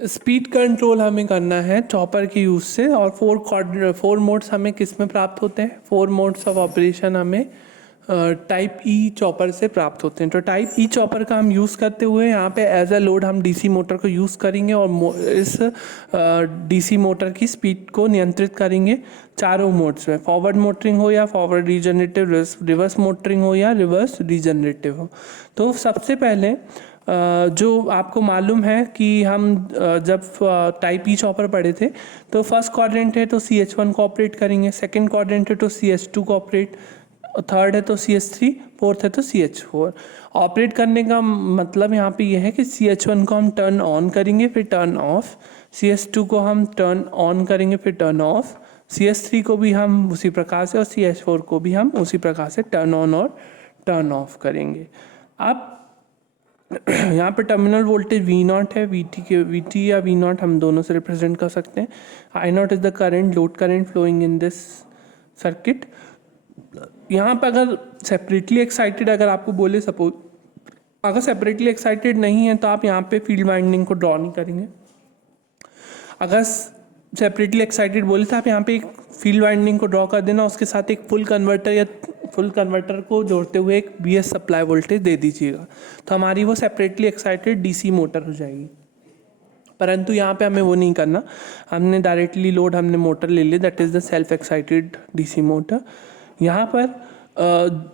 Speed control हमें करना है चॉपर के यूज़ से, और फोर मोड्स हमें किस में प्राप्त होते हैं? फोर मोड्स ऑफ ऑपरेशन हमें टाइप ई चॉपर से प्राप्त होते हैं। तो टाइप ई चॉपर का हम यूज़ करते हुए यहाँ पे एज अ लोड हम डीसी मोटर को यूज़ करेंगे और इस डीसी मोटर की स्पीड को नियंत्रित करेंगे चारों मोड्स में, फॉरवर्ड मोटरिंग हो या फॉरवर्ड रीजनरेटिव, रिवर्स मोटरिंग हो या रिवर्स रीजनरेटिव हो। तो सबसे पहले जो आपको मालूम है कि हम जब टाइप ई चॉपर पढ़े थे तो फर्स्ट क्वाड्रेंट है तो CH1 को ऑपरेट करेंगे, सेकंड क्वाड्रेंट है तो CH2 को ऑपरेट, थर्ड है तो CH3, फोर्थ है तो CH4। ऑपरेट करने का मतलब यहाँ पे ये है कि CH1 को हम टर्न ऑन करेंगे फिर टर्न ऑफ, CH2 को हम टर्न ऑन करेंगे फिर टर्न ऑफ, CH3 को भी हम उसी प्रकार से और CH4 को भी हम उसी प्रकार से टर्न ऑन और टर्न ऑफ करेंगे। अब यहाँ पे टर्मिनल वोल्टेज V0 है, VT या V0 हम दोनों से रिप्रेजेंट कर सकते हैं। I0 is the current, load current flowing in this circuit. यहाँ पे अगर सेपरेटली एक्साइटेड अगर आपको बोले, सपोज अगर सेपरेटली एक्साइटेड नहीं है तो आप यहाँ पे फील्ड वाइंडिंग को ड्रॉ नहीं करेंगे। अगर सेपरेटली एक्साइटेड बोले तो आप यहाँ पे एक फील्ड वाइंडिंग को ड्रॉ कर देना, उसके साथ एक फुल कन्वर्टर को जोड़ते हुए एक BS सप्लाई वोल्टेज दे दीजिएगा, तो हमारी वो सेपरेटली एक्साइटेड DC मोटर हो जाएगी। परंतु यहाँ पे हमें वो नहीं करना, हमने डायरेक्टली लोड हमने मोटर ले ली, that is the self excited DC motor. यहाँ पर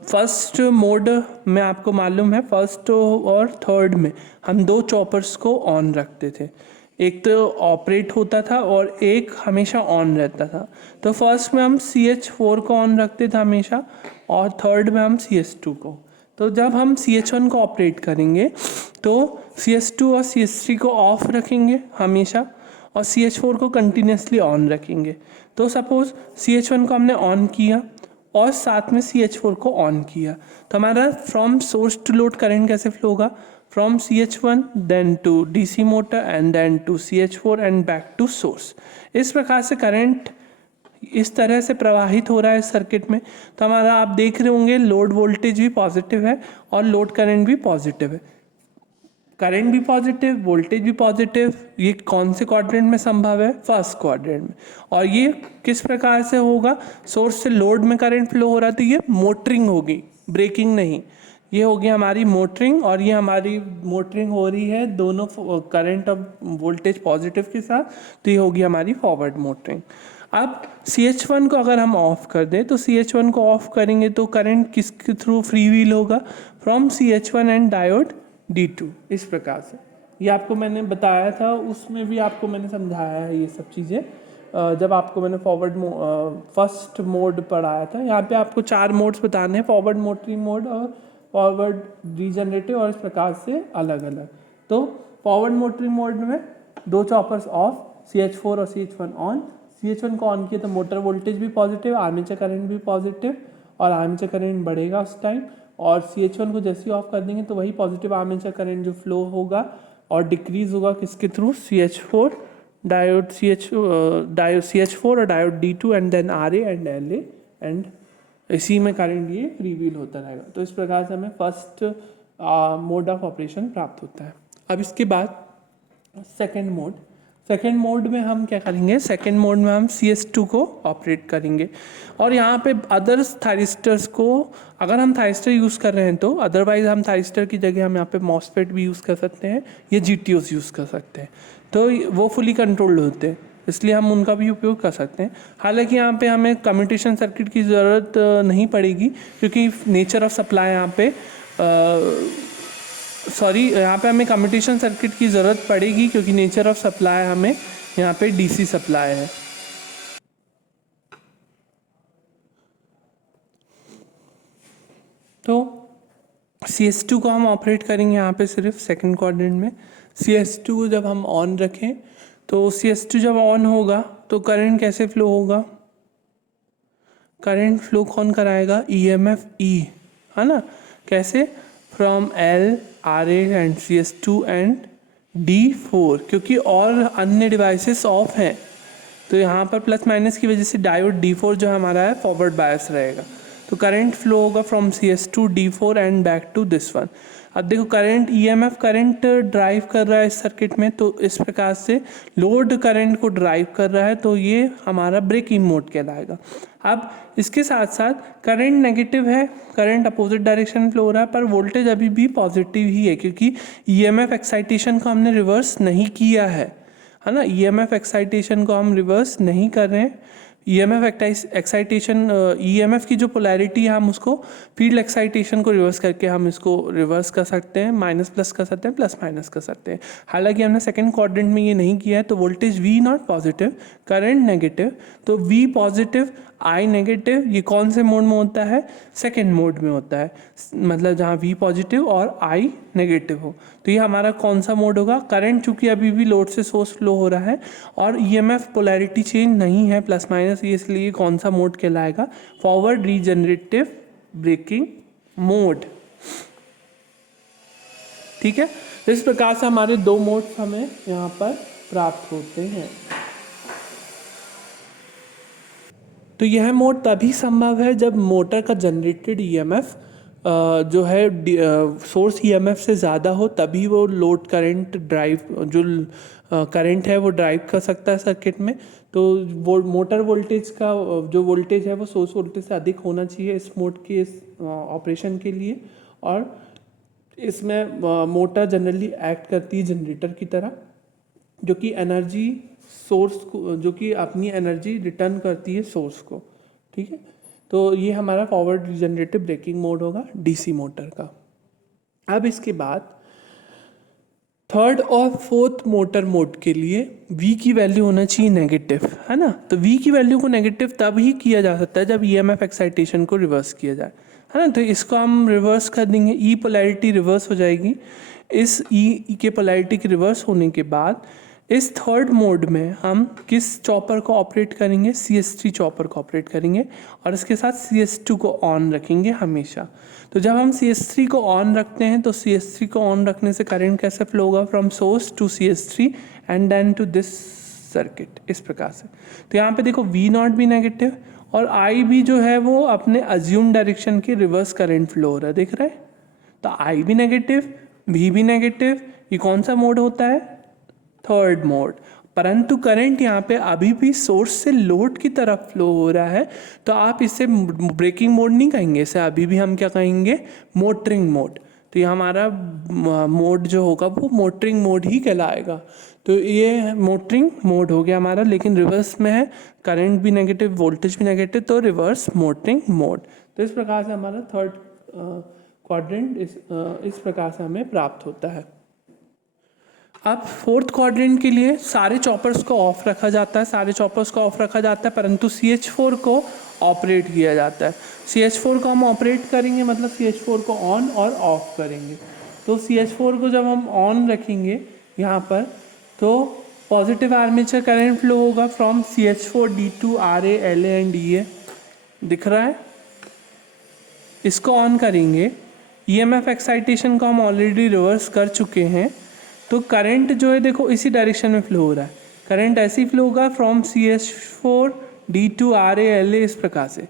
फर्स्ट मोड में आपको मालूम है, फर्स्ट और थर्ड में हम दो चॉपर्स को ऑन रखते थे, एक तो ऑपरेट होता था और एक हमेशा ऑन रहता था। तो फर्स्ट में हम CH4 को ऑन रखते थे हमेशा और थर्ड में हम CH2 को। तो जब हम CH1 को ऑपरेट करेंगे तो CH2 और CH3 को ऑफ रखेंगे हमेशा और CH4 को कंटिन्यूसली ऑन रखेंगे। तो सपोज़ CH1 को हमने ऑन किया और साथ में CH4 को ऑन किया, तो हमारा from source to load current कैसे फ्लो होगा? From CH1 then to DC motor and then to CH4 and back to source. इस प्रकार से करंट इस तरह से प्रवाहित हो रहा है इस सर्किट में। तो हमारा आप देख रहे होंगे लोड वोल्टेज भी पॉजिटिव है और लोड करंट भी पॉजिटिव है, करंट भी पॉजिटिव, वोल्टेज भी पॉजिटिव। ये कौन से क्वाड्रेंट में संभव है? फर्स्ट क्वाड्रेंट में। और ये किस प्रकार से होगा? सोर्स से लोड में करंट फ्लो हो रहा है तो ये मोटरिंग होगी, ब्रेकिंग नहीं। ये होगी हमारी मोटरिंग, और ये हमारी मोटरिंग हो रही है दोनों करंट और वोल्टेज पॉजिटिव के साथ, तो ये होगी हमारी फॉरवर्ड मोटरिंग। अब CH1 को अगर हम ऑफ कर दें तो CH1 को ऑफ करेंगे तो करंट किसके थ्रू फ्री व्हील होगा? From CH1 and diode D2। इस प्रकार से ये आपको मैंने बताया था, उसमें भी आपको मैंने समझाया है ये सब चीज़ें जब आपको मैंने फर्स्ट मोड पढ़ाया था। यहाँ पे आपको 4 मोड्स बताने हैं, फॉरवर्ड मोटरिंग मोड और फॉरवर्ड रीजनरेटिव, और इस प्रकार से अलग अलग। तो फॉरवर्ड मोटरिंग मोड में दो चॉपर्स ऑफ, CH4 और CH1 ऑन। CH1 को ऑन किया तो मोटर वोल्टेज भी पॉजिटिव, आर्मेचर करंट भी पॉजिटिव, और आर्मेचर करंट बढ़ेगा उस टाइम। और CH1 को जैसे ही ऑफ कर देंगे तो वही पॉजिटिव आर्मेचर करंट जो फ्लो होगा और डिक्रीज होगा किसके थ्रू? CH4 डायोड, CH4 और diode D2 and then RA and LA, and इसी में करंट ये फ्री व्हील होता रहेगा। तो इस प्रकार से हमें फर्स्ट मोड ऑफ ऑपरेशन प्राप्त होता है। अब इसके बाद सेकेंड मोड में हम क्या करेंगे? सेकेंड मोड में हम CS2 को ऑपरेट करेंगे, और यहाँ पे अदर्स थायरिस्टर्स को अगर हम थायरिस्टर यूज़ कर रहे हैं तो, अदरवाइज हम थायरिस्टर की जगह हम यहाँ पे मॉसफेट भी यूज़ कर सकते हैं, ये GTOs यूज़ कर सकते हैं, तो वो फुली कंट्रोल्ड होते हैं, इसलिए हम उनका भी उपयोग कर सकते हैं। हालांकि यहाँ पे हमें कम्यूटेशन सर्किट की ज़रूरत नहीं पड़ेगी, क्योंकि नेचर ऑफ सप्लाई यहाँ पे यहाँ पे हमें कम्यूटेशन सर्किट की ज़रूरत पड़ेगी, क्योंकि नेचर ऑफ सप्लाई हमें यहाँ पे DC सप्लाई है। तो CS2 को हम ऑपरेट करेंगे यहाँ पे सिर्फ सेकंड क्वाड्रेंट में। CS2 को जब हम ऑन रखें तो CS2 जब ऑन होगा तो करंट कैसे फ्लो होगा? करंट फ्लो कौन कराएगा? EMF E, है ना? कैसे? From L, RA and CS2 and D4, क्योंकि और अन्य डिवाइसेस ऑफ हैं, तो यहाँ पर प्लस माइनस की वजह से डायोड D4 जो हमारा है फॉरवर्ड बायस रहेगा। तो करंट फ्लो होगा from CS2 D4 and back to this one. अब देखो करंट EMF करंट ड्राइव कर रहा है इस सर्किट में, तो इस प्रकार से लोड करंट को ड्राइव कर रहा है, तो ये हमारा ब्रेकिंग मोड कहलाएगा। अब इसके साथ साथ करंट नेगेटिव है, करंट अपोजिट डायरेक्शन फ्लो हो रहा है, पर वोल्टेज अभी भी पॉजिटिव ही है क्योंकि EMF एक्साइटेशन को हमने रिवर्स नहीं किया है ना। EMF एक्साइटेशन को हम रिवर्स नहीं कर रहे हैं। EMF एक्साइटेशन, EMF की जो पोलैरिटी है हम उसको फील्ड एक्साइटेशन को रिवर्स करके हम इसको रिवर्स कर सकते हैं, माइनस प्लस कर सकते हैं, प्लस माइनस कर सकते हैं। हालांकि हमने सेकंड क्वाड्रेंट में ये नहीं किया है, तो voltage V not positive, current negative, तो V पॉजिटिव I नेगेटिव, ये कौन से मोड में होता है? सेकेंड मोड में होता है, मतलब जहाँ V पॉजिटिव और I नेगेटिव हो। तो ये हमारा कौन सा मोड होगा? करंट चूँकि अभी भी लोड से सोर्स फ्लो हो रहा है और EMF पोलैरिटी चेंज नहीं है प्लस माइनस, ये इसलिए कौन सा मोड कहलाएगा? Forward regenerative braking mode. ठीक है, तो इस प्रकार से हमारे दो मोड्स हमें यहाँ पर प्राप्त होते हैं। तो यह मोड तभी संभव है जब मोटर का जनरेटेड EMF जो है सोर्स EMF से ज़्यादा हो, तभी वो लोड करंट ड्राइव, जो करंट है वो ड्राइव कर सकता है सर्किट में। तो वो मोटर वोल्टेज का जो वोल्टेज है वो सोर्स वोल्टेज से अधिक होना चाहिए इस मोड के इस ऑपरेशन के लिए। और इसमें मोटर जनरली एक्ट करती है जनरेटर की तरह, जो कि एनर्जी सोर्स को, जो कि अपनी एनर्जी रिटर्न करती है सोर्स को। ठीक है, तो ये हमारा फॉरवर्ड रीजनरेटिव ब्रेकिंग मोड होगा DC मोटर का। अब इसके बाद थर्ड और फोर्थ मोटर मोड के लिए V की वैल्यू होना चाहिए नेगेटिव, है ना। तो V की वैल्यू को नेगेटिव तब ही किया जा सकता है जब EMF एक्साइटेशन को रिवर्स किया जाए, है ना। तो इसको हम रिवर्स कर देंगे, E पोलैरिटी रिवर्स हो जाएगी। इस E के पोलैरिटी के रिवर्स होने के बाद इस थर्ड मोड में हम किस चॉपर को ऑपरेट करेंगे? CS3 चॉपर को ऑपरेट करेंगे और इसके साथ CS2 को ऑन रखेंगे हमेशा। तो जब हम CS3 को ऑन रखते हैं तो CS3 को ऑन रखने से करंट कैसे फ्लो होगा? From source to CS3 and then to this circuit, इस प्रकार से। तो यहाँ पे देखो V नॉट भी नेगेटिव और I भी जो है वो अपने अज्यूम डायरेक्शन के रिवर्स करंट फ्लो हो रहा है, दिख रहा है। तो I भी नेगेटिव, V भी नेगेटिव, ये कौन सा मोड होता है? Third mode. परंतु करंट यहाँ पे अभी भी सोर्स से लोड की तरफ फ्लो हो रहा है, तो आप इसे ब्रेकिंग मोड नहीं कहेंगे, इसे अभी भी हम क्या कहेंगे? Motoring mode. तो ये हमारा मोड जो होगा वो मोटरिंग मोड ही कहलाएगा। तो ये मोटरिंग मोड हो गया हमारा, लेकिन रिवर्स में है, करंट भी नेगेटिव, वोल्टेज भी नेगेटिव, तो रिवर्स मोटरिंग मोड। तो इस प्रकार से हमारा थर्ड क्वाड्रेंट इस प्रकार से हमें प्राप्त होता है। अब फोर्थ क्वाड्रेंट के लिए सारे चॉपर्स को ऑफ रखा जाता है, सारे चॉपर्स को ऑफ रखा जाता है, परंतु CH4 को ऑपरेट किया जाता है। CH4 को हम ऑपरेट करेंगे, मतलब CH4 को ऑन और ऑफ करेंगे। तो CH4 को जब हम ऑन रखेंगे यहाँ पर, तो पॉजिटिव आर्मेचर करंट फ्लो होगा from CH4 D2 RA LA and DA, दिख रहा है। इसको ऑन करेंगे, EMF एक्साइटेशन को हम ऑलरेडी रिवर्स कर चुके हैं, तो करंट जो है देखो इसी डायरेक्शन में फ्लो हो रहा है। करंट ऐसे ही फ्लो होगा from CH4 D2 RA LA, इस प्रकार से।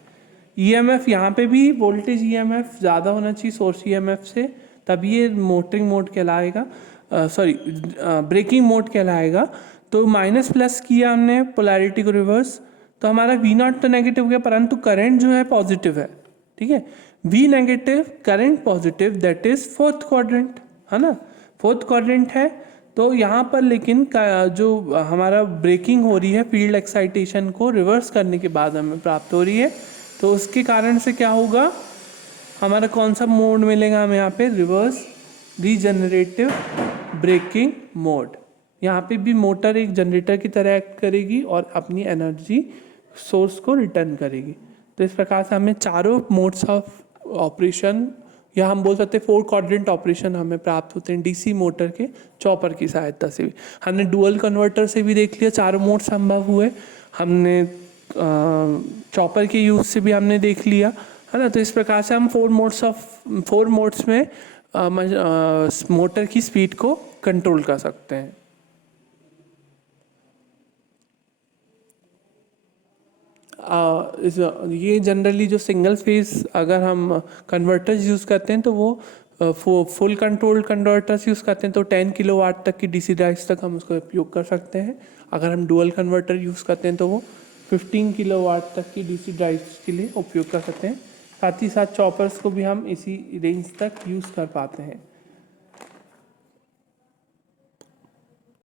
EMF यहाँ पे भी वोल्टेज EMF ज़्यादा होना चाहिए सोर्स EMF से, तभी ये मोटरिंग मोड कहलाएगा, ब्रेकिंग मोड कहलाएगा। तो माइनस प्लस किया हमने पोलैरिटी को रिवर्स, तो हमारा V नॉट तो नेगेटिव हो गया, परंतु करंट जो है पॉजिटिव है। ठीक है, V negative, current positive, that is fourth quadrant, है ना। फोर्थ क्वाड्रेंट है, तो यहाँ पर लेकिन जो हमारा ब्रेकिंग हो रही है फील्ड एक्साइटेशन को रिवर्स करने के बाद हमें प्राप्त हो रही है, तो उसके कारण से क्या होगा? हमारा कौन सा मोड मिलेगा हमें यहाँ पे? Reverse regenerative braking mode. यहाँ पे भी मोटर एक जनरेटर की तरह एक्ट करेगी और अपनी एनर्जी सोर्स को रिटर्न करेगी। तो इस प्रकार से हमें चारों मोड्स ऑफ ऑपरेशन, या हम बोल सकते हैं 4 क्वाड्रेंट ऑपरेशन हमें प्राप्त होते हैं DC मोटर के चॉपर की सहायता से भी। हमने डुअल कन्वर्टर से भी देख लिया, चारों मोड संभव हुए। हमने चॉपर के यूज़ से भी हमने देख लिया, है ना। तो इस प्रकार से हम 4 मोड्स में मोटर की स्पीड को कंट्रोल कर सकते हैं। ये जनरली जो सिंगल फेस अगर हम कन्वर्टर्स यूज़ करते हैं तो वो फुल कंट्रोल्ड कन्वर्टर्स यूज़ करते हैं तो 10 किलोवाट तक की डीसी ड्राइव्स तक हम उसका उपयोग कर सकते हैं। अगर हम डुअल कन्वर्टर यूज़ करते हैं तो वो 15 किलोवाट तक की डीसी ड्राइव्स के लिए उपयोग कर सकते हैं। साथ ही साथ चॉपर्स को भी हम इसी रेंज तक यूज़ कर पाते हैं।